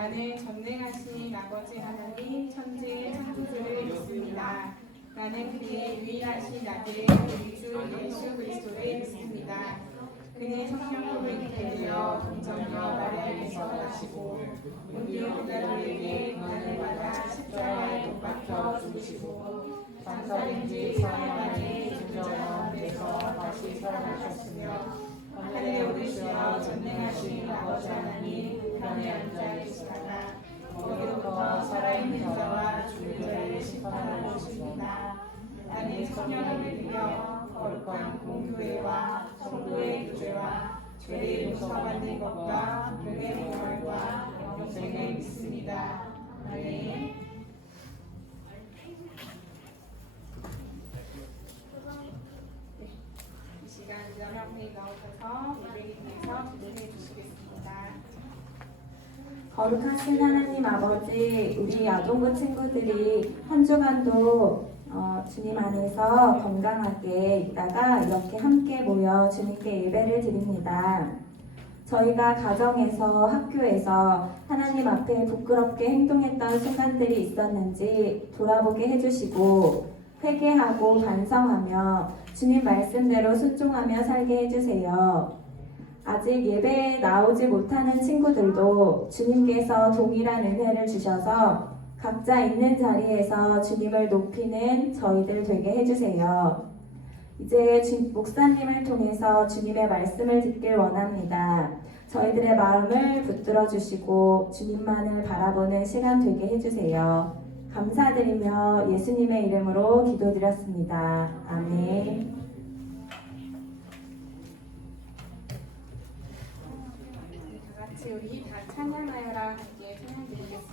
나는 전능하신 아버지 하나님 천지 창조주를 믿습니다. 나는 그의 유일하신 아들 우리 주 예수 그리스도를 믿습니다. 그는 성령으로 잉태되어 동정녀 마리아에서 나시고 본디오 빌라도에게 고난을 받아 십자가에 못 박혀 죽으시고 장사된 지 4일 만에 죽은 가운데서 다시 살아나셨으며 하늘에 오르시어 전능하신 아버지 하나님 우편에 앉아 계시다가 거기로부터 살아있는 자와 죽은 자를 심판하러 오십니다. 나는 성령을 믿으며 거룩한 공교회와 성도의 교제와 죄를 용서받는 것과 병의 부활과 영생을 믿습니다. 아멘. 이 시간 여러분이 나오셔서 예배를 위해서 기도해 주시겠습니다. 거룩하신 하나님 아버지, 우리 아동부 친구들이 한 주간도 주님 안에서 건강하게 있다가 이렇게 함께 모여 주님께 예배를 드립니다. 저희가 가정에서 학교에서 하나님 앞에 부끄럽게 행동했던 순간들이 있었는지 돌아보게 해주시고 회개하고 반성하며 주님 말씀대로 순종하며 살게 해주세요. 아직 예배에 나오지 못하는 친구들도 주님께서 동일한 은혜를 주셔서 각자 있는 자리에서 주님을 높이는 저희들 되게 해주세요. 이제 목사님을 통해서 주님의 말씀을 듣길 원합니다. 저희들의 마음을 붙들어 주시고 주님만을 바라보는 시간 되게 해주세요. 감사드리며 예수님의 이름으로 기도드렸습니다. 아멘. 다 같이 우리 다 찬양하여라 함께 찬양드리겠습니다.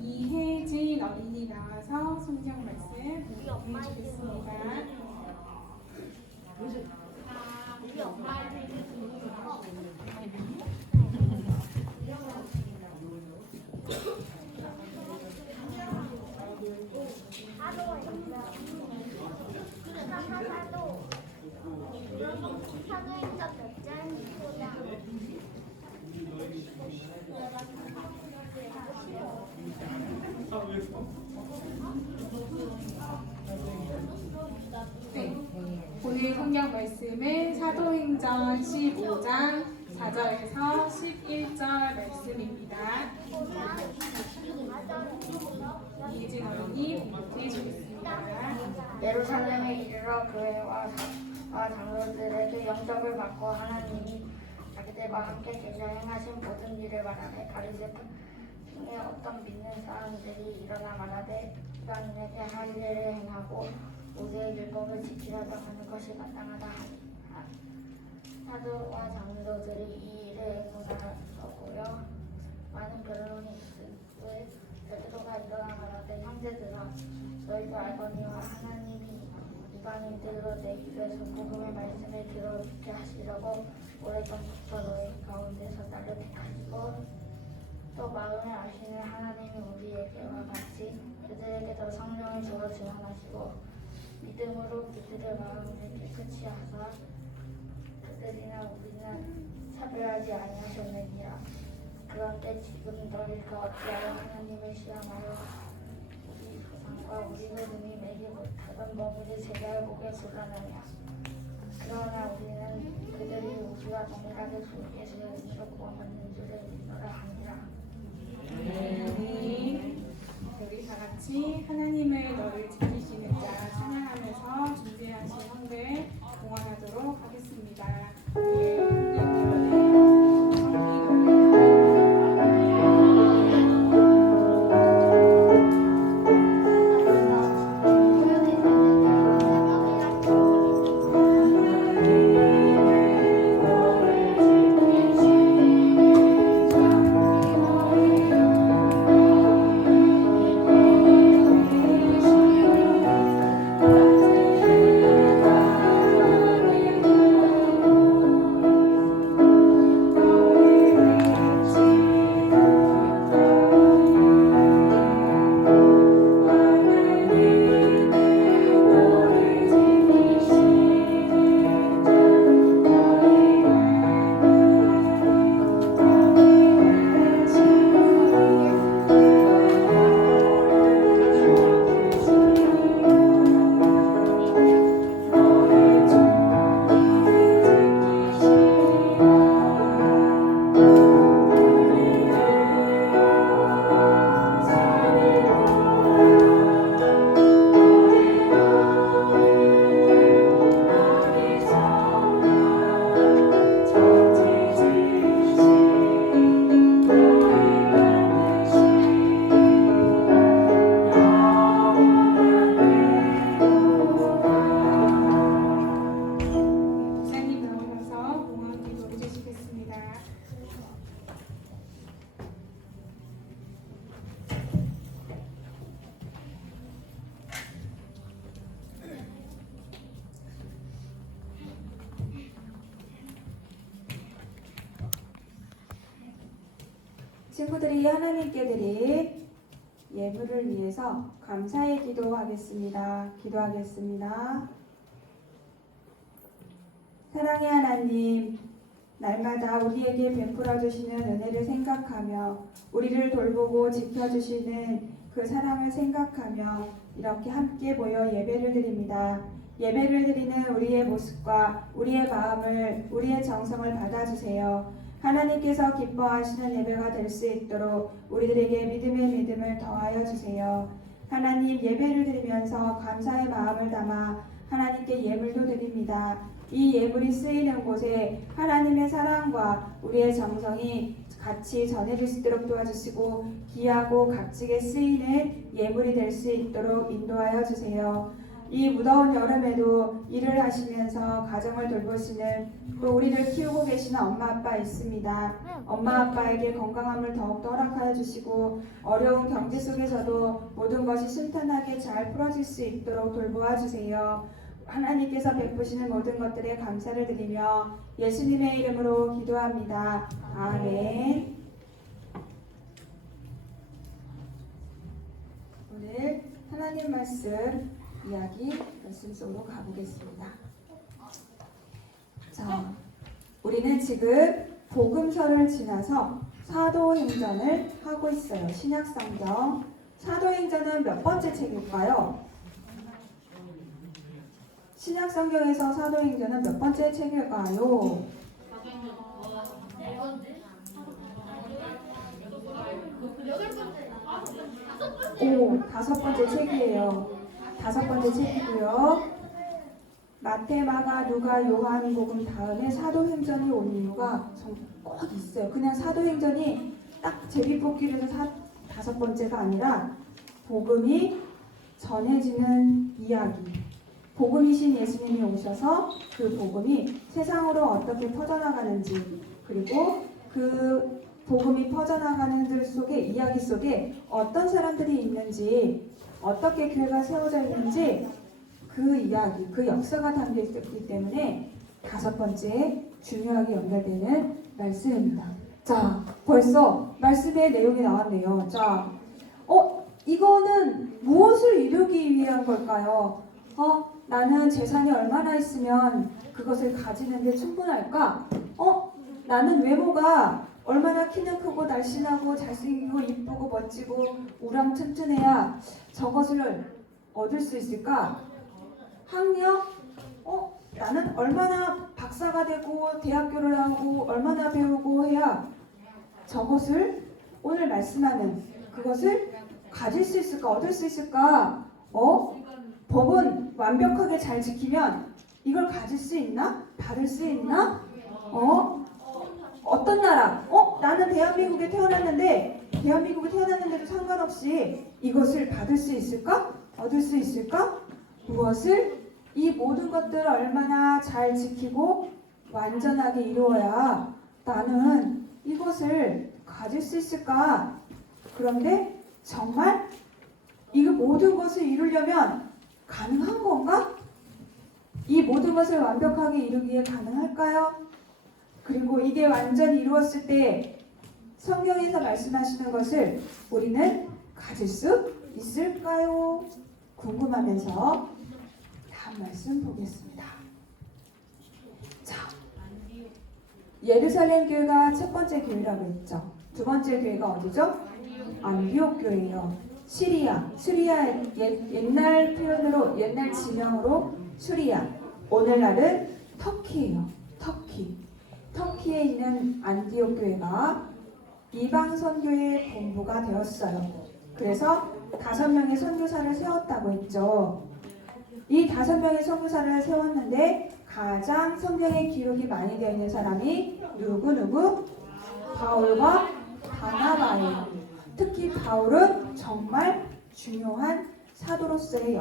이혜진 어린이 나와서 성경 말씀 공유해 주겠습니다. 네, 오늘 성경 말씀은 사도행전 15장 4절에서 11절 말씀입니다. 이혜진 어린이 공유해 주겠습니다. 예루살렘에 이르러 교회와 장로들에게 영접을 받고 하나님이 자기들과 함께 계셔 행하신 모든 일을 말하되 가리새 중에 어떤 믿는 사람들이 일어나 말하되 이방인에게 할 일을 행하고 모세의 율법을 지키려고 하는 것이 마땅하다 하니라. 사도와 장로들이 이 일에 응답하고요. 많은 변론이 있을 후에 베드로가 일어나 말하되 형제들아 너희도 알거니와 하나님이 이방인들로 내 입에서 복음의 말씀을 들어듣게 하시려고 오래전부터 너희 가운데서 나를 택하시고 또 마음을 아시는 하나님이 우리에게와 같이 그들에게도 성령을 주어 증언하시고 믿음으로 그들의 마음을 깨끗이 하사 그들이나 우리는 차별하지 아니하셨느니라. 그런데 지금 너희가 어찌하여 하나님을 시험하여 우리 조상과 우리 믿음이 매기 못하던 먹이를 제자해보게 곤란하냐. 그러나 우리는 그들이 우리와 동일하게 주께서 은혜로 구원받는 줄을 믿노라 하니라. 우리 다 같이 하나님의 너를 지키시는 자 찬양하면서 준비하신 헌들 봉헌하도록 하겠습니다. 친구들이 하나님께 드릴 예물을 위해서 감사의 기도하겠습니다. 기도하겠습니다. 사랑의 하나님, 날마다 우리에게 베풀어 주시는 은혜를 생각하며 우리를 돌보고 지켜주시는 그 사랑을 생각하며 이렇게 함께 모여 예배를 드립니다. 예배를 드리는 우리의 모습과 우리의 마음을, 우리의 정성을 받아주세요. 하나님께서 기뻐하시는 예배가 될 수 있도록 우리들에게 믿음의 믿음을 더하여 주세요. 하나님, 예배를 드리면서 감사의 마음을 담아 하나님께 예물도 드립니다. 이 예물이 쓰이는 곳에 하나님의 사랑과 우리의 정성이 같이 전해질 수 있도록 도와주시고 귀하고 값지게 쓰이는 예물이 될 수 있도록 인도하여 주세요. 이 무더운 여름에도 일을 하시면서 가정을 돌보시는 또 우리를 키우고 계시는 엄마 아빠 있습니다. 엄마 아빠에게 건강함을 더욱더 허락하여 주시고 어려운 경제 속에서도 모든 것이 순탄하게 잘 풀어질 수 있도록 돌보아 주세요. 하나님께서 베푸시는 모든 것들에 감사를 드리며 예수님의 이름으로 기도합니다. 아멘. 오늘 하나님 말씀 이야기 말씀 속으로 가보겠습니다. 자, 우리는 지금 복음서를 지나서 사도행전을 하고 있어요. 신약성경. 사도행전은 몇 번째 책일까요? 신약성경에서 사도행전은 몇 번째 책일까요? 오, 5번째 책이에요. 5번째 책이고요. 마태, 마가, 누가, 요한복음 다음에 사도행전이 온 이유가 꼭 있어요. 그냥 사도행전이 딱 제비뽑기로 해서 5번째가 아니라 복음이 전해지는 이야기, 복음이신 예수님이 오셔서 그 복음이 세상으로 어떻게 퍼져나가는지, 그리고 그 복음이 퍼져나가는 들 속에, 이야기 속에 어떤 사람들이 있는지, 어떻게 교회가 세워져 있는지 그 이야기, 그 역사가 담겨 있기 때문에 다섯 번째 중요하게 연결되는 말씀입니다. 자, 벌써 말씀의 내용이 나왔네요. 자, 이거는 무엇을 이루기 위한 걸까요? 나는 재산이 얼마나 있으면 그것을 가지는 게 충분할까? 나는 외모가 얼마나 키는 크고 날씬하고 잘생기고 이쁘고 멋지고 우람튼튼해야 저것을 얻을 수 있을까? 학력? 나는 얼마나 박사가 되고 대학교를 나오고 얼마나 배우고 해야 저것을, 오늘 말씀하는 그것을 가질 수 있을까? 얻을 수 있을까? 법은 완벽하게 잘 지키면 이걸 가질 수 있나? 받을 수 있나? 어떤 나라? 나는 대한민국에 태어났는데도 상관없이 이것을 받을 수 있을까? 얻을 수 있을까? 무엇을? 이 모든 것들을 얼마나 잘 지키고 완전하게 이루어야 나는 이것을 가질 수 있을까? 그런데 정말 이 모든 것을 이루려면 가능한 건가? 이 모든 것을 완벽하게 이루기에 가능할까요? 그리고 이게 완전히 이루었을 때 성경에서 말씀하시는 것을 우리는 가질 수 있을까요? 궁금하면서 다음 말씀 보겠습니다. 자, 예루살렘 교회가 첫 번째 교회라고 했죠. 두 번째 교회가 어디죠? 안디옥 교회예요. 시리아, 옛날 표현으로, 옛날 지명으로 수리아. 오늘날은 터키예요. 터키에 있는 안디옥 교회가 이방 선교의 본부가 되었어요. 그래서 5명의 선교사를 세웠다고 했죠. 이 5명의 선교사를 세웠는데 가장 성경에 기록이 많이 되어 있는 사람이 누구? 바울과 바나바예요. 특히 바울은 정말 중요한 사도로서의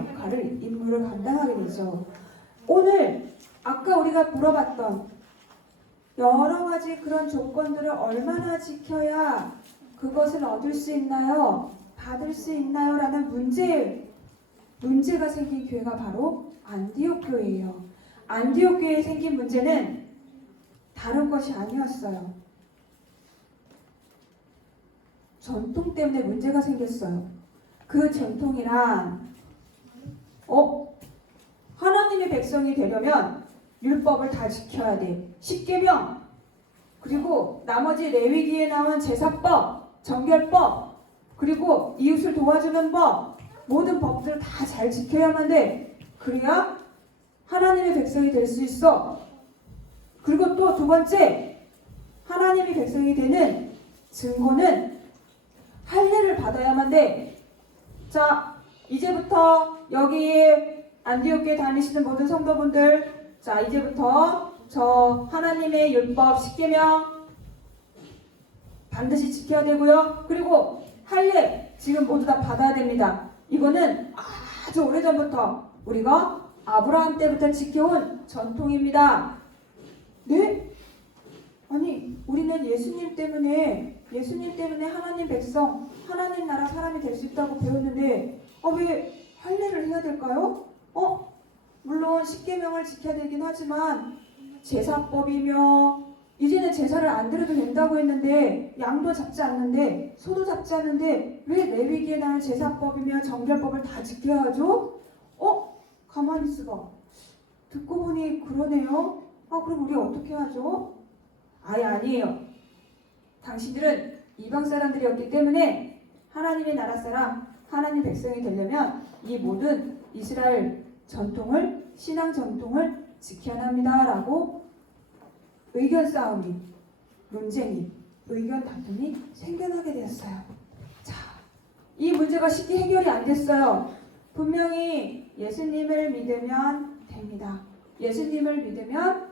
임무를 감당하게 되죠. 오늘 아까 우리가 물어봤던 여러 가지 그런 조건들을 얼마나 지켜야 그것을 얻을 수 있나요? 받을 수 있나요? 라는 문제가 생긴 교회가 바로 안디옥 교회예요. 안디옥 교회에 생긴 문제는 다른 것이 아니었어요. 전통 때문에 문제가 생겼어요. 그 전통이란 하나님의 백성이 되려면 율법을 다 지켜야 돼. 십계명, 그리고 나머지 레위기에 나온 제사법, 정결법, 그리고 이웃을 도와주는 법, 모든 법들을 다 잘 지켜야만 돼. 그래야 하나님의 백성이 될 수 있어. 그리고 또 두 번째, 하나님의 백성이 되는 증거는 할례를 받아야만 돼. 자, 이제부터 여기에 안디옥교에 다니시는 모든 성도분들, 자, 이제부터 저 하나님의 율법 십계명 반드시 지켜야 되고요. 그리고 할례 지금 모두 다 받아야 됩니다. 이거는 아주 오래전부터 우리가 아브라함 때부터 지켜온 전통입니다. 네? 아니, 우리는 예수님 때문에 하나님 백성, 하나님 나라 사람이 될 수 있다고 배웠는데 왜 할례를 해야 될까요? 물론 십계명을 지켜야 되긴 하지만 제사법이며 이제는 제사를 안 드려도 된다고 했는데 양도 잡지 않는데 소도 잡지 않는데 왜 레위기에 나온 제사법이며 정결법을 다 지켜야 하죠? 가만히 있어봐. 듣고 보니 그러네요. 그럼 우리 어떻게 하죠? 아니에요. 당신들은 이방 사람들이었기 때문에 하나님의 나라 사람, 하나님 백성이 되려면 이 모든 이스라엘 전통을, 신앙 전통을 지켜야 합니다. 라고 의견 싸움이, 논쟁이, 의견 다툼이 생겨나게 되었어요. 자, 이 문제가 쉽게 해결이 안 됐어요. 분명히 예수님을 믿으면 됩니다. 예수님을 믿으면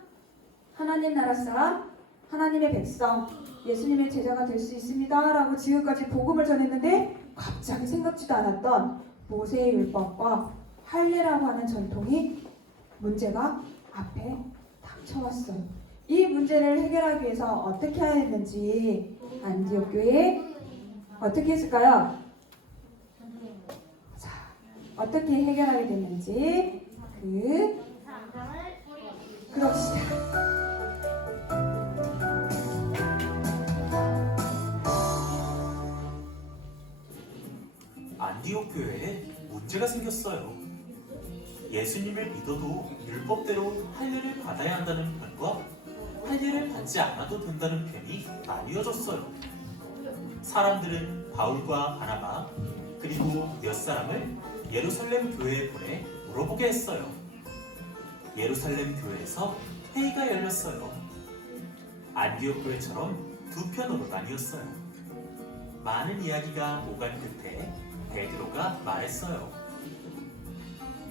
하나님 나라 사람, 하나님의 백성, 예수님의 제자가 될 수 있습니다. 라고 지금까지 복음을 전했는데 갑자기 생각지도 않았던 모세의 율법과 할례라고 하는 전통이 문제가 앞에 닥쳐왔어요. 이 문제를 해결하기 위해서 어떻게 해야 했는지 안디옥 교회에 어떻게 했을까요? 자, 어떻게 해결하게 됐는지 그럽시다. 안디옥 교회에 문제가 생겼어요. 예수님을 믿어도 율법대로 할례를 받아야 한다는 편과 할례를 받지 않아도 된다는 편이 나뉘어졌어요. 사람들은 바울과 바나바 그리고 몇 사람을 예루살렘 교회에 보내 물어보게 했어요. 예루살렘 교회에서 회의가 열렸어요. 안디옥 교회처럼 두 편으로 나뉘었어요. 많은 이야기가 오간 끝에 베드로가 말했어요.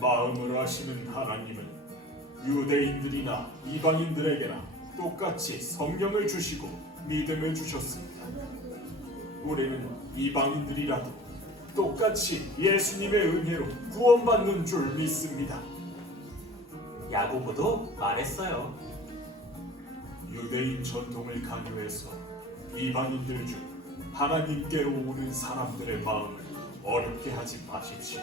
마음을 아시는 하나님은 유대인들이나 이방인들에게나 똑같이 성령을 주시고 믿음을 주셨습니다. 우리는 이방인들이라도 똑같이 예수님의 은혜로 구원받는 줄 믿습니다. 야고보도 말했어요. 유대인 전통을 강요해서 이방인들 중 하나님께로 오는 사람들의 마음을 어렵게 하지 마십시오.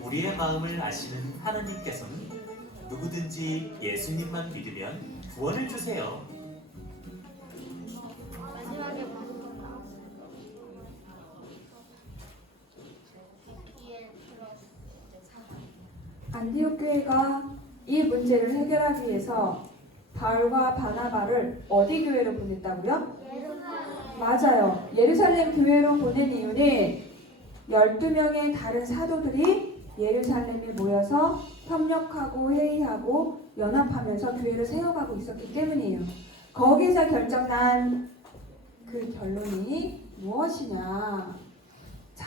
우리의 마음을 아시는 하나님께서는 누구든지 예수님만 믿으면 구원을 주세요. 마지막에 방금 나왔어요. 뒤에 안디옥 교회가 이 문제를 해결하기 위해서 바울과 바나바를 어디 교회로 보냈다고요? 맞아요. 예루살렘 교회로 보낸 이유는 12명의 다른 사도들이 예루살렘에 모여서 협력하고 회의하고 연합하면서 교회를 세워가고 있었기 때문이에요. 거기서 결정난 그 결론이 무엇이냐? 자,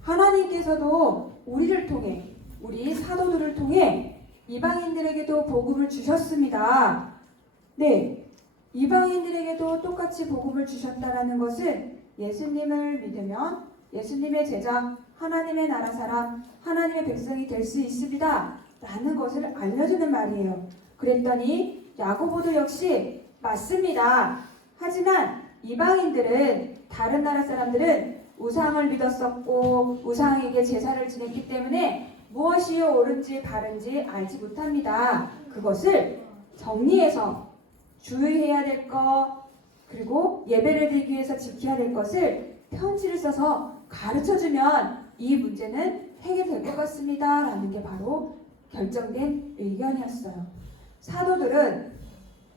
하나님께서도 우리를 통해, 우리 사도들을 통해 이방인들에게도 복음을 주셨습니다. 네, 이방인들에게도 똑같이 복음을 주셨다라는 것은 예수님을 믿으면 예수님의 제자, 하나님의 나라 사람, 하나님의 백성이 될 수 있습니다. 라는 것을 알려주는 말이에요. 그랬더니 야고보도 역시 맞습니다. 하지만 이방인들은, 다른 나라 사람들은 우상을 믿었었고 우상에게 제사를 지냈기 때문에 무엇이 옳은지 바른지 알지 못합니다. 그것을 정리해서 주의해야 될 것, 그리고 예배를 드리기 위해서 지켜야 될 것을 편지를 써서 가르쳐주면 이 문제는 해결될 것 같습니다. 라는 게 바로 결정된 의견이었어요. 사도들은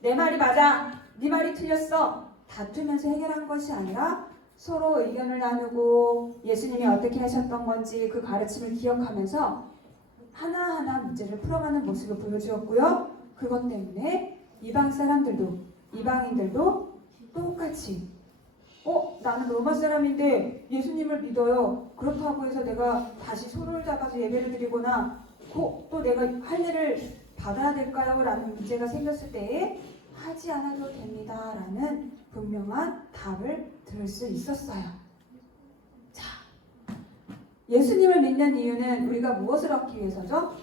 내 말이 맞아, 네 말이 틀렸어 다투면서 해결한 것이 아니라 서로 의견을 나누고 예수님이 어떻게 하셨던 건지 그 가르침을 기억하면서 하나하나 문제를 풀어가는 모습을 보여주었고요. 그것 때문에 이방 사람들도, 이방인들도 똑같이 나는 로마 사람인데 예수님을 믿어요. 그렇다고 해서 내가 다시 손을 잡아서 예배를 드리거나 또 내가 할례를 받아야 될까요? 라는 문제가 생겼을 때에 하지 않아도 됩니다. 라는 분명한 답을 들을 수 있었어요. 자, 예수님을 믿는 이유는 우리가 무엇을 얻기 위해서죠?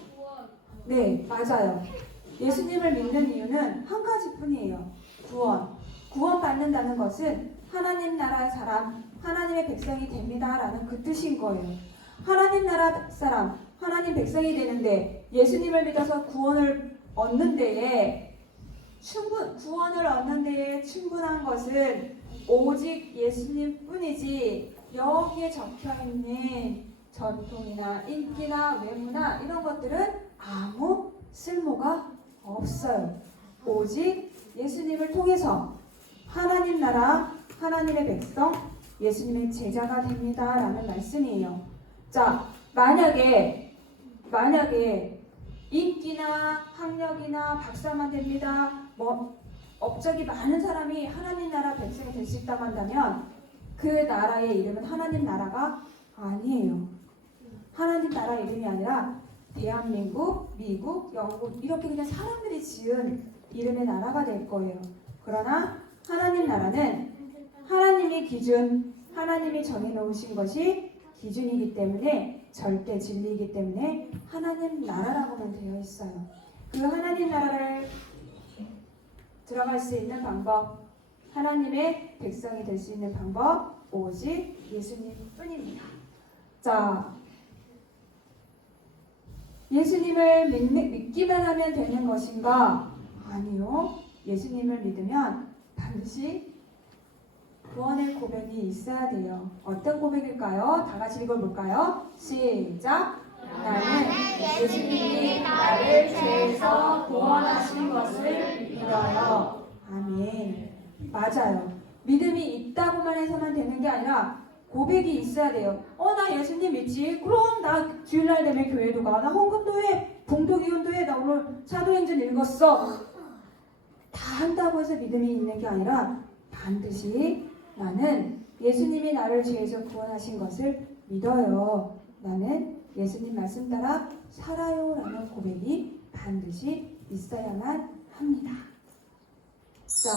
네, 맞아요. 예수님을 믿는 이유는 한 가지뿐이에요. 구원받는다는 것은 하나님 나라의 사람, 하나님의 백성이 됩니다. 라는 그 뜻인 거예요. 하나님 나라 사람, 하나님 백성이 되는데 예수님을 믿어서 구원을 얻는 데에 충분한 것은 오직 예수님 뿐이지 여기에 적혀있는 전통이나 인기나 외모나 이런 것들은 아무 쓸모가 없어요. 오직 예수님을 통해서 하나님 나라, 하나님의 백성, 예수님의 제자가 됩니다. 라는 말씀이에요. 자, 만약에 인기나 학력이나 박사만 됩니다. 업적이 많은 사람이 하나님 나라 백성이 될 수 있다고 한다면 그 나라의 이름은 하나님 나라가 아니에요. 하나님 나라 이름이 아니라 대한민국, 미국, 영국 이렇게 그냥 사람들이 지은 이름의 나라가 될 거예요. 그러나 하나님 나라는 하나님이 정해놓으신 것이 기준이기 때문에 절대 진리이기 때문에 하나님 나라라고만 되어 있어요. 그 하나님 나라를 들어갈 수 있는 방법, 하나님의 백성이 될 수 있는 방법, 오직 예수님 뿐입니다. 자, 예수님을 믿기만 하면 되는 것인가? 아니요. 예수님을 믿으면 반드시 구원의 고백이 있어야 돼요. 어떤 고백일까요? 다 같이 읽어볼까요? 시작! 나는 예수님이 나를 죄에서 구원하신 것을 믿어요. 아멘. 맞아요. 믿음이 있다고만 해서만 되는 게 아니라 고백이 있어야 돼요. 나 예수님 믿지? 그럼 나 주일날 되면 교회도 가. 나 헌금도 해. 봉독이운도 해. 나 오늘 사도행전 읽었어. 다 한다고 해서 믿음이 있는 게 아니라 반드시 나는 예수님이 나를 죄에서 구원하신 것을 믿어요. 나는 예수님 말씀 따라 살아요 라는 고백이 반드시 있어야만 합니다. 자,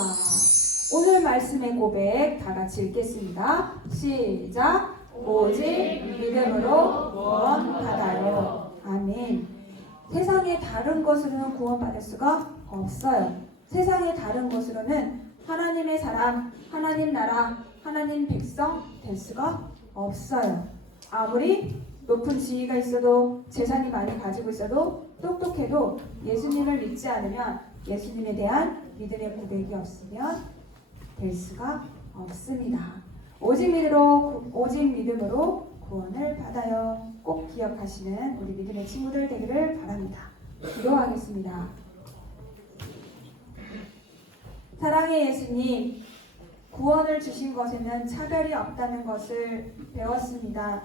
오늘 말씀의 고백 다 같이 읽겠습니다. 시작! 오직 믿음으로 구원받아요. 아멘. 세상의 다른 것으로는 구원받을 수가 없어요. 세상의 다른 것으로는 하나님의 사람, 하나님 나라, 하나님 백성 될 수가 없어요. 아무리 높은 지위가 있어도 재산이 많이 가지고 있어도 똑똑해도 예수님을 믿지 않으면 예수님에 대한 믿음의 고백이 없으면 될 수가 없습니다. 오직 믿음으로 구원을 받아요. 꼭 기억하시는 우리 믿음의 친구들 되기를 바랍니다. 기도하겠습니다. 사랑의 예수님, 구원을 주신 것에는 차별이 없다는 것을 배웠습니다.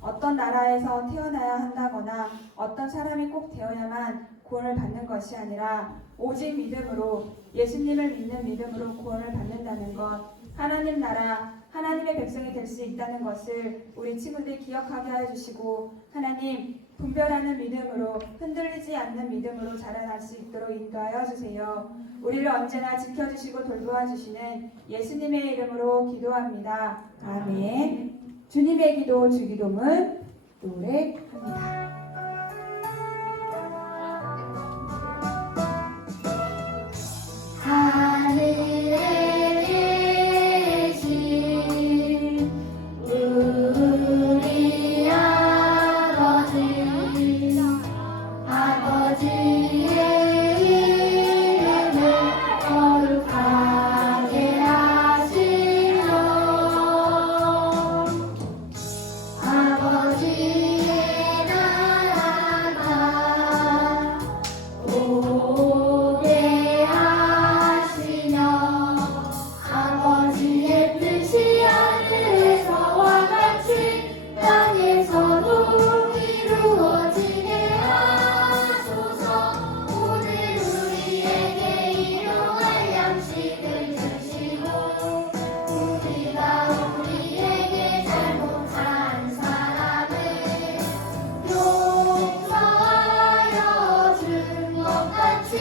어떤 나라에서 태어나야 한다거나 어떤 사람이 꼭 되어야만 구원을 받는 것이 아니라 오직 믿음으로, 예수님을 믿는 믿음으로 구원을 받는다는 것, 하나님 나라, 하나님의 백성이 될 수 있다는 것을 우리 친구들 기억하게 하여 주시고, 하나님 분별하는 믿음으로, 흔들리지 않는 믿음으로 자라날 수 있도록 인도하여 주세요. 우리를 언제나 지켜주시고 돌보아 주시는 예수님의 이름으로 기도합니다. 아멘. 주님의 기도 주기도문 노래합니다. 하늘에 계신 우리 아버지의 이름을 거룩하게 하시며 아버지의 나라가 오게 하시며 아버지의 뜻이 하늘에서와 같이 땅에서도 이루어지게 하소서. 오늘 우리에게 일용할 양식을 주시고 우리가 우리에게 잘못한 사람을 용서하여 준 것 같이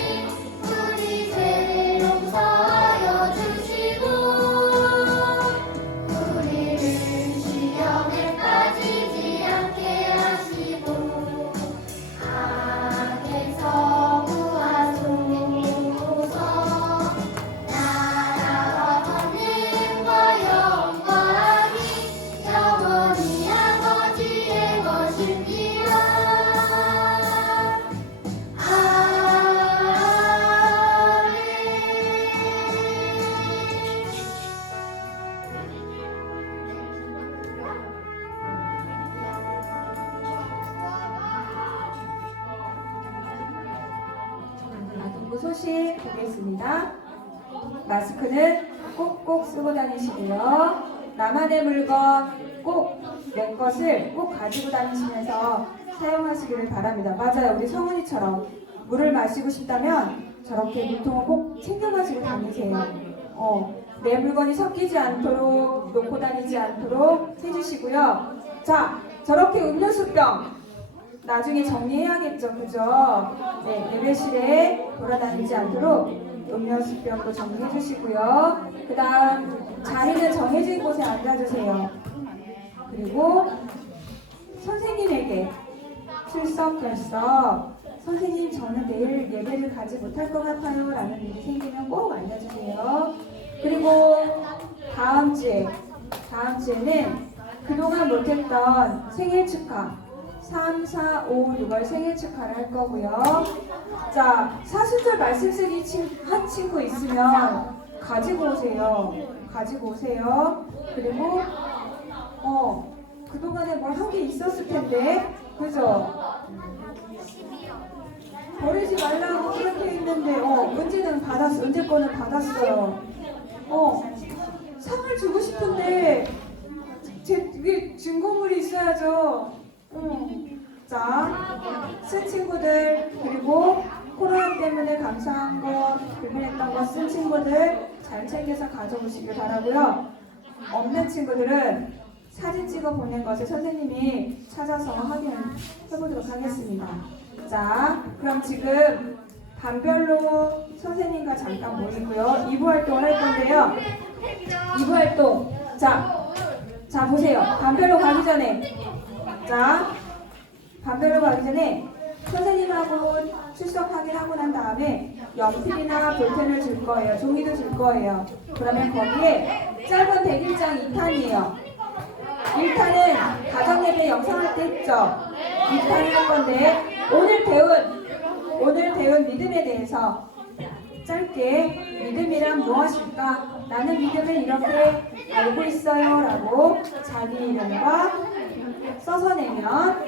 우리 죄를 용서하여 주시고 우리를 시험에 빠지지 않게 하시고 악에서 구하소서. 나라와 권능과 영광이 영원히 아버지의 것입니다. 아동부 소식 보겠습니다. 마스크는 꼭꼭 쓰고 다니시고요. 나만의 물건 꼭 내 것을 꼭 가지고 다니시면서 사용하시기를 바랍니다. 맞아요. 우리 성은이처럼 물을 마시고 싶다면 저렇게 물통을 꼭 챙겨가지고 다니세요. 내 물건이 섞이지 않도록 놓고 다니지 않도록 해주시고요. 자, 저렇게 음료수병 나중에 정리해야겠죠, 그죠? 네, 예배실에 돌아다니지 않도록 음료수병도 정리해 주시고요. 그 다음 자리는 정해진 곳에 앉아주세요. 그리고 선생님에게 출석 선생님 저는 내일 예배를 가지 못할 것 같아요 라는 일이 생기면 꼭 알려주세요. 그리고 다음 주에는 그동안 못했던 생일 축하 3, 4, 5, 6월 생일 축하를 할 거고요. 자, 사순절 말씀 쓰기 한 친구 있으면 가지고 오세요. 그리고 그동안에 뭘 한 게 있었을 텐데 그죠? 버리지 말라고 그렇게 했는데 은재 거는 받았어요. 상을 주고 싶은데 이게 증거물이 있어야죠. 자, 쓴 친구들 그리고 코로나 때문에 감사한 거 불편했던 거 쓴 친구들 잘 챙겨서 가져오시길 바라고요. 없는 친구들은 사진 찍어 보낸 것을 선생님이 찾아서 확인해 보도록 하겠습니다. 자, 그럼 지금 반별로 선생님과 잠깐 모이고요. 2부 활동을 할 건데요. 2부 활동. 자 보세요. 반별로 가기 전에 선생님하고 출석 확인하고 난 다음에 연필이나 볼펜을 줄 거예요. 종이도 줄 거예요. 그러면 거기에 짧은 101장 2탄이에요. 1탄은 가정예배 영상할 때 했죠. 2탄을 할 건데 오늘 배운 믿음에 대해서 짧게 믿음이란 무엇일까? 나는 믿음을 이렇게 알고 있어요 라고 자기 이름과 써서 내면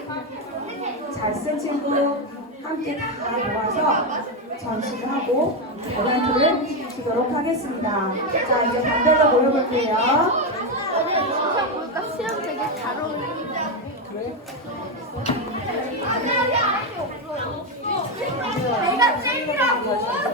잘 쓴 친구 함께 다 모아서 전시를 하고 모멘트를 주도록 하겠습니다. 자, 이제 반대로 모여볼게요. 영상 보니까 수영 되게 잘 어울리네. 그래? 내가 찔이라고.